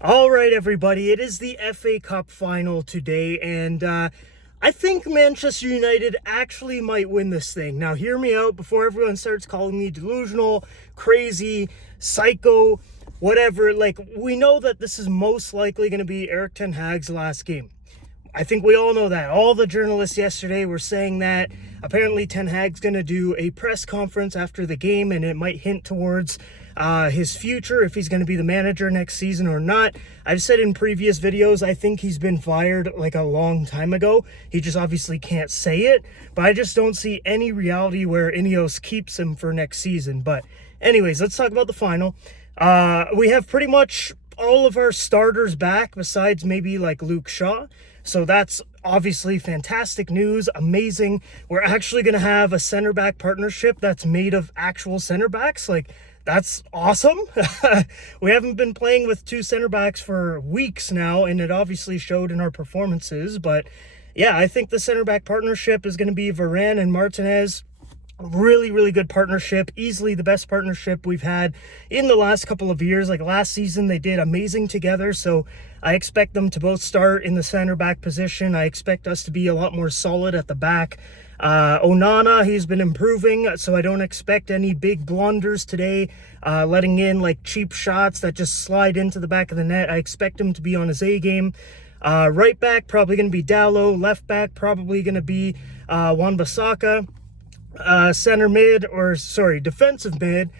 All right, everybody, it is the FA Cup final today, and I think Manchester United actually might win this thing. Now, hear me out before everyone starts calling me delusional, crazy, psycho, whatever. Like, we know that this is most likely going to be Erik Ten Hag's last game. I think we all know that. All the journalists yesterday were saying that. Apparently, Ten Hag's going to do a press conference after the game, and it might hint towards his future, if he's going to be the manager next season or not. I've said in previous videos, I think he's been fired like a long time ago. He just obviously can't say it, but I just don't see any reality where Ineos keeps him for next season. But anyways, let's talk about the final. We have pretty much all of our starters back besides maybe like Luke Shaw. So that's obviously fantastic news, amazing. We're actually going to have a center back partnership that's made of actual center backs. Like, that's awesome. We haven't been playing with two center backs for weeks now, and it obviously showed in our performances. But yeah, I think the center back partnership is going to be Varane and Martinez. Really, really good partnership. Easily the best partnership we've had in the last couple of years. Like last season, they did amazing together. So I expect them to both start in the center back position. I expect us to be a lot more solid at the back. Onana, he's been improving, so I don't expect any big blunders today, letting in like cheap shots that just slide into the back of the net. I expect him to be on his A game. Right back, probably going to be Dallo. Left back, probably going to be Wan-Bissaka. Defensive mid.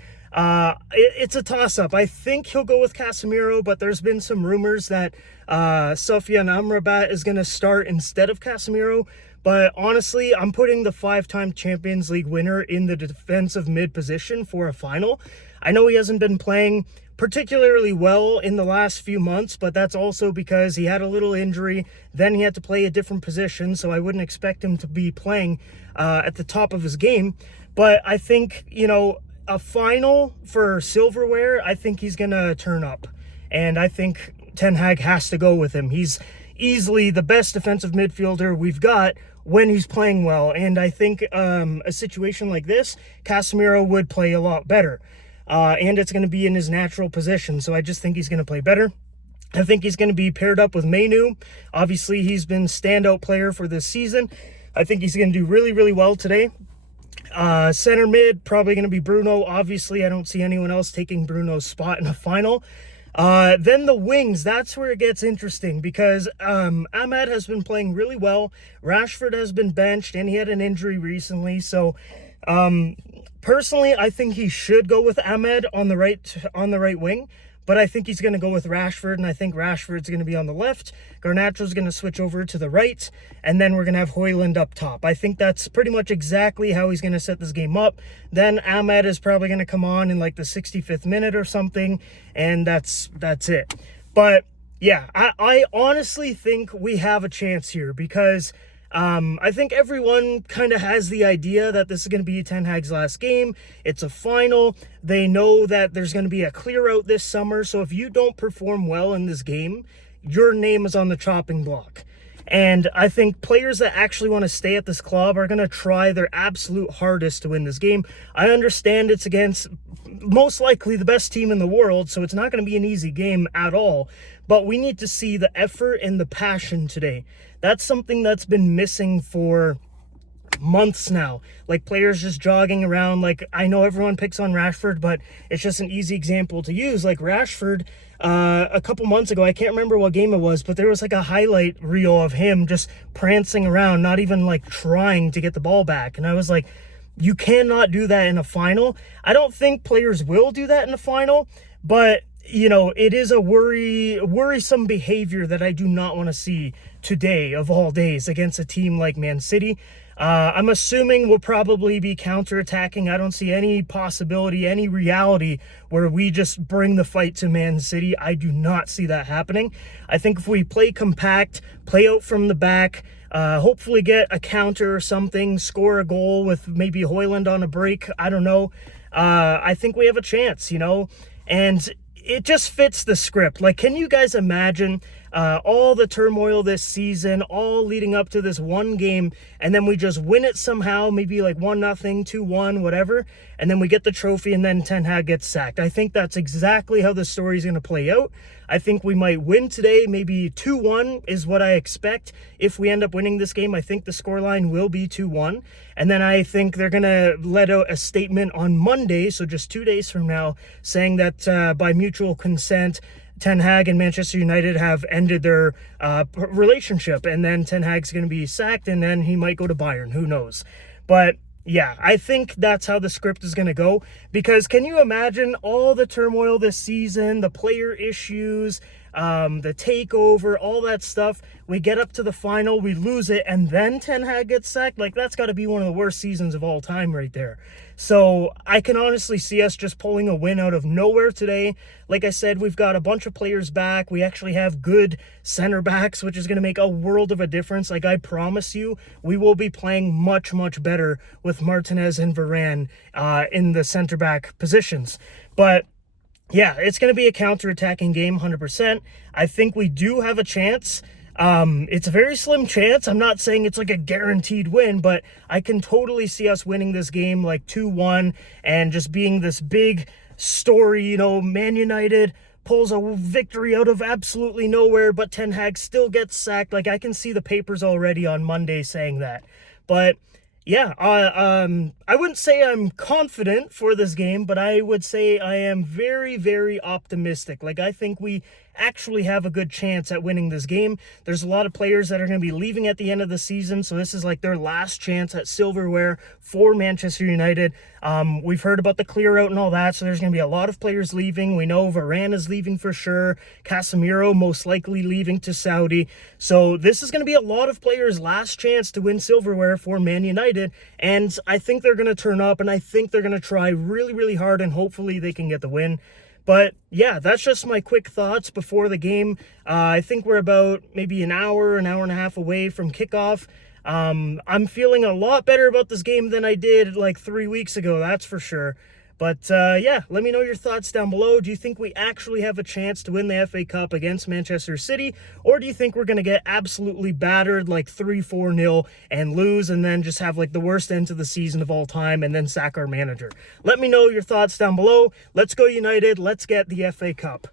It's a toss-up. I think he'll go with Casemiro, but there's been some rumors that Sofiane Amrabat is going to start instead of Casemiro. But honestly, I'm putting the 5-time Champions League winner in the defensive mid position for a final. I know he hasn't been playing particularly well in the last few months, but that's also because he had a little injury. Then he had to play a different position, so I wouldn't expect him to be playing at the top of his game. But I think, a final for silverware, I think he's going to turn up. And I think Ten Hag has to go with him. He's easily the best defensive midfielder we've got when he's playing well. And I think a situation like this, Casemiro would play a lot better. And it's going to be in his natural position. So I just think he's going to play better. I think he's going to be paired up with Mainu. Obviously, he's been standout player for this season. I think he's going to do really, really well today. Center mid, probably going to be Bruno. Obviously, I don't see anyone else taking Bruno's spot in a final. Then the wings, that's where it gets interesting because Ahmed has been playing really well. Rashford has been benched, and he had an injury recently. So personally, I think he should go with Ahmed on the right wing. But I think he's going to go with Rashford, and I think Rashford's going to be on the left. Garnacho's going to switch over to the right, and then we're going to have Højlund up top. I think that's pretty much exactly how he's going to set this game up. Then Ahmed is probably going to come on in like the 65th minute or something, and that's it. But yeah, I honestly think we have a chance here because I think everyone kind of has the idea that this is going to be Ten Hag's last game. It's a final. They know that there's going to be a clear out this summer. So if you don't perform well in this game, your name is on the chopping block. And I think players that actually want to stay at this club are going to try their absolute hardest to win this game. I understand it's against most likely the best team in the world, so it's not going to be an easy game at all. But we need to see the effort and the passion today. That's something that's been missing for months now. Like players just jogging around. Like, I know everyone picks on Rashford, but it's just an easy example to use. Like Rashford, a couple months ago, I can't remember what game it was, but there was like a highlight reel of him just prancing around, not even like trying to get the ball back. And I was like, you cannot do that in a final. I don't think players will do that in a final, but it is a worrisome behavior that I do not want to see today of all days against a team like Man City. I'm assuming we'll probably be counterattacking. I don't see any possibility, any reality where we just bring the fight to Man City. I do not see that happening. I think if we play compact, play out from the back, hopefully get a counter or something, score a goal with maybe Højlund on a break, I don't know. I think we have a chance, and it just fits the script. Like, can you guys imagine all the turmoil this season, all leading up to this one game, and then we just win it somehow, maybe like 1-0, 2-1, whatever, and then we get the trophy, and then Ten Hag gets sacked. I think that's exactly how the story is going to play out. I think we might win today, maybe 2-1 is what I expect. If we end up winning this game, I think the scoreline will be 2-1. And then I think they're going to let out a statement on Monday, so just 2 days from now, saying that by mutual consent, Ten Hag and Manchester United have ended their relationship. And then Ten Hag's going to be sacked, and then he might go to Bayern. Who knows? But yeah, I think that's how the script is going to go, because can you imagine all the turmoil this season, the player issues, the takeover, all that stuff. We get up to the final, we lose it, and then Ten Hag gets sacked. Like, that's got to be one of the worst seasons of all time right there. So I can honestly see us just pulling a win out of nowhere today. Like I said, we've got a bunch of players back. We actually have good center backs, which is going to make a world of a difference. Like, I promise you, we will be playing much, much better with Martinez and Varane in the center back positions. But yeah, it's going to be a counter-attacking game, 100%. I think we do have a chance. It's a very slim chance. I'm not saying it's like a guaranteed win, but I can totally see us winning this game like 2-1 and just being this big story. You know, Man United pulls a victory out of absolutely nowhere, but Ten Hag still gets sacked. Like, I can see the papers already on Monday saying that. But yeah, I wouldn't say I'm confident for this game, but I would say I am very, very optimistic. Like, I think we actually have a good chance at winning this game. There's a lot of players that are going to be leaving at the end of the season, so this is like their last chance at silverware for Manchester United. We've heard about the clear out and all that, so there's going to be a lot of players leaving. We know Varane is leaving for sure. Casemiro most likely leaving to Saudi. So this is going to be a lot of players' last chance to win silverware for Man United, and I think they're going to turn up, and I think they're going to try really, really hard, and hopefully they can get the win. But yeah, that's just my quick thoughts before the game. I think we're about maybe an hour and a half away from kickoff. I'm feeling a lot better about this game than I did like 3 weeks ago, that's for sure. But yeah, let me know your thoughts down below. Do you think we actually have a chance to win the FA Cup against Manchester City? Or do you think we're going to get absolutely battered like 3-4-0 and lose, and then just have like the worst end to the season of all time and then sack our manager? Let me know your thoughts down below. Let's go United. Let's get the FA Cup.